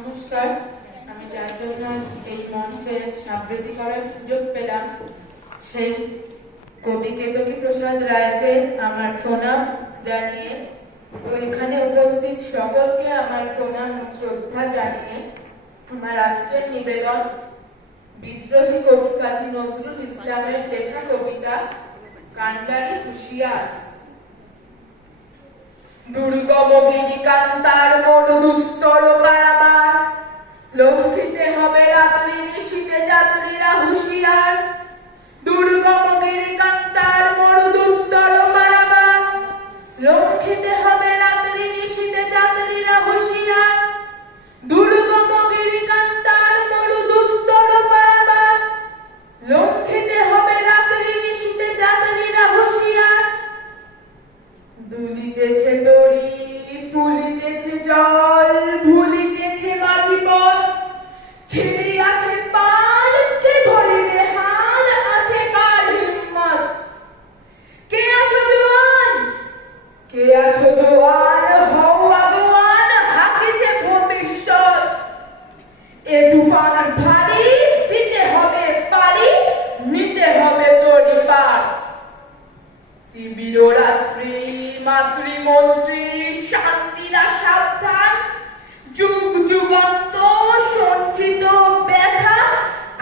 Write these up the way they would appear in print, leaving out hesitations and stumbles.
নমস্কার। আমি যার জন্য এই মঞ্চে আবৃত্তি করার সুযোগ পেলাম সেই কবি কেতকী প্রসাদ রায়কে আমার প্রণাম জানিয়ে ও এখানে উপস্থিত সকলকে আমার প্রণাম ও শ্রদ্ধা জানিয়ে আমার আজকের নিবেদন বিদ্রোহী কবি কাজী নজরুল ইসলামের লেখা কবিতা কান্ডারি হুঁশিয়ার। দুর্গম গিরিকান্তার মরু দুস্তর কারাবার, লঙ্ঘিতে হবে রাত্রি নিশীথে যাত্রীরা হুঁশিয়ার। দুর্গম গিরিকান্তার মরু দুস্তর কারাবার, লঙ্ঘিতে হবে রাত্রি নিশীথে যাত্রীরা হুঁশিয়ার। দুর্গম গিরিকান্তার মরু দুস্তর কারাবার, লঙ্ঘিতে হবে রাত্রি নিশীথে যাত্রীরা হুঁশিয়ার। দুলিতেছে দড়ি, ফুলিতেছে জল, ভুলিতেছে মাঝি পথ, ছিড়িয়াছে পাল, কে ধরিবে হাল, আছে কার হিম্মত? কে আছো জোয়ান, কে আছো জোয়ান, হও আগুয়ান, হাকিছে ভবিষ্যৎ। এ তুফান ভারী, দিতে হবে পারি, নিতে হবে তরি পার। তিবির রাত্রি, মাতৃমন্ত্রী, শান্তিরা সাবধান, যুগ যুগান্ত সঞ্চিত ব্যথা,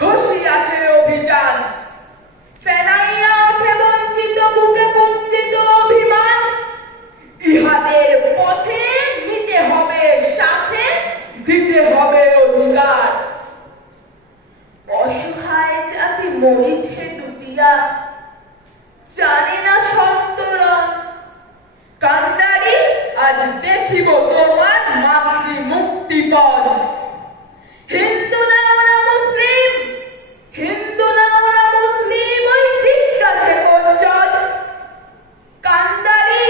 ঘষিয়াছে অভিযান। ফেনাইয়া ওঠে বঞ্চিত বুকে বন্দিত অভিমান, ইহাদের পথে নিতে হবে সাথে, দিতে হবে অধিকার। অসহায় জাতি মরিছে ডুবিয়া, জানে না সন্তরণ। কান্ডারি, আজ দেখিব তোমার মাতৃ মুক্তিপদ। হিন্দু না ওরা মুসলিম, হিন্দু না ওরা মুসলিম, ওই জিজ্ঞাসে কোনজন? কান্ডারি,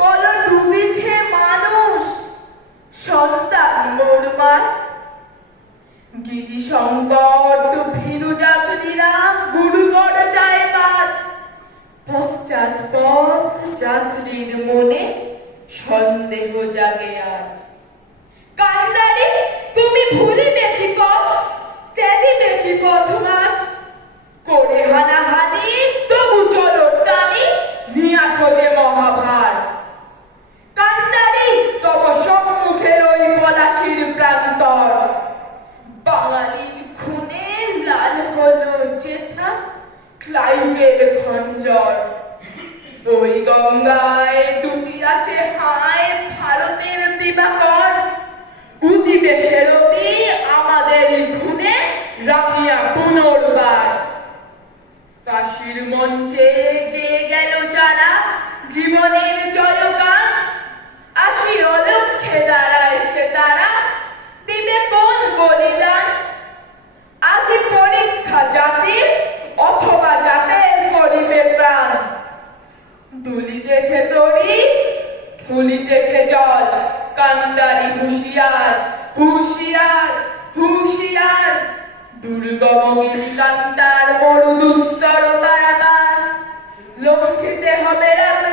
বলো ডুবিছে মানুষ, সন্তান মোরমার। গিরি সংকট ভীরু যাত্রীরা গুরুগড় যায় বাজ, পশ্চাৎপদ যাত্রীর মনে সন্দেহ জাগে আজ। কান্ডারি, তুমি ভুলিবে কি পথ, ত্যাজিবে কি পথ মাঝ? করে হানাহানি তবু চলো টানি, নিয়াছ যে মহাভার। কান্ডারি, তব সম্মুখের ওই পলাশির প্রান্তর, বাঙালির খুনে লাল হলো যেথা ক্লাইভের খঞ্জর। ওই গঙ্গায় ডুবিয়াছে হায় ভারতের দিবাকর, উদিবে সেরতি আমাদেরই খুনে রাঙিয়া পুনর্বার। কাশীর মঞ্চে গেয়ে গেল যারা জীবনের জয়গান, আসি অলক্ষ্যে দাঁড়াইছে তারা, দিবে কোন বলিদান? আজি পরীক্ষা জাতির, অথবা জাতের করিবে ত্রাণ। দুলিতেছে তরি, ফুলিতেছে জল, কান্ডারি হুঁশিয়ার, হুঁশিয়ার, হুঁশিয়ার। দুর্গম গিরিকান্তার মরু দুস্তর কারাবার, লঙ্ঘিতে হবে রাত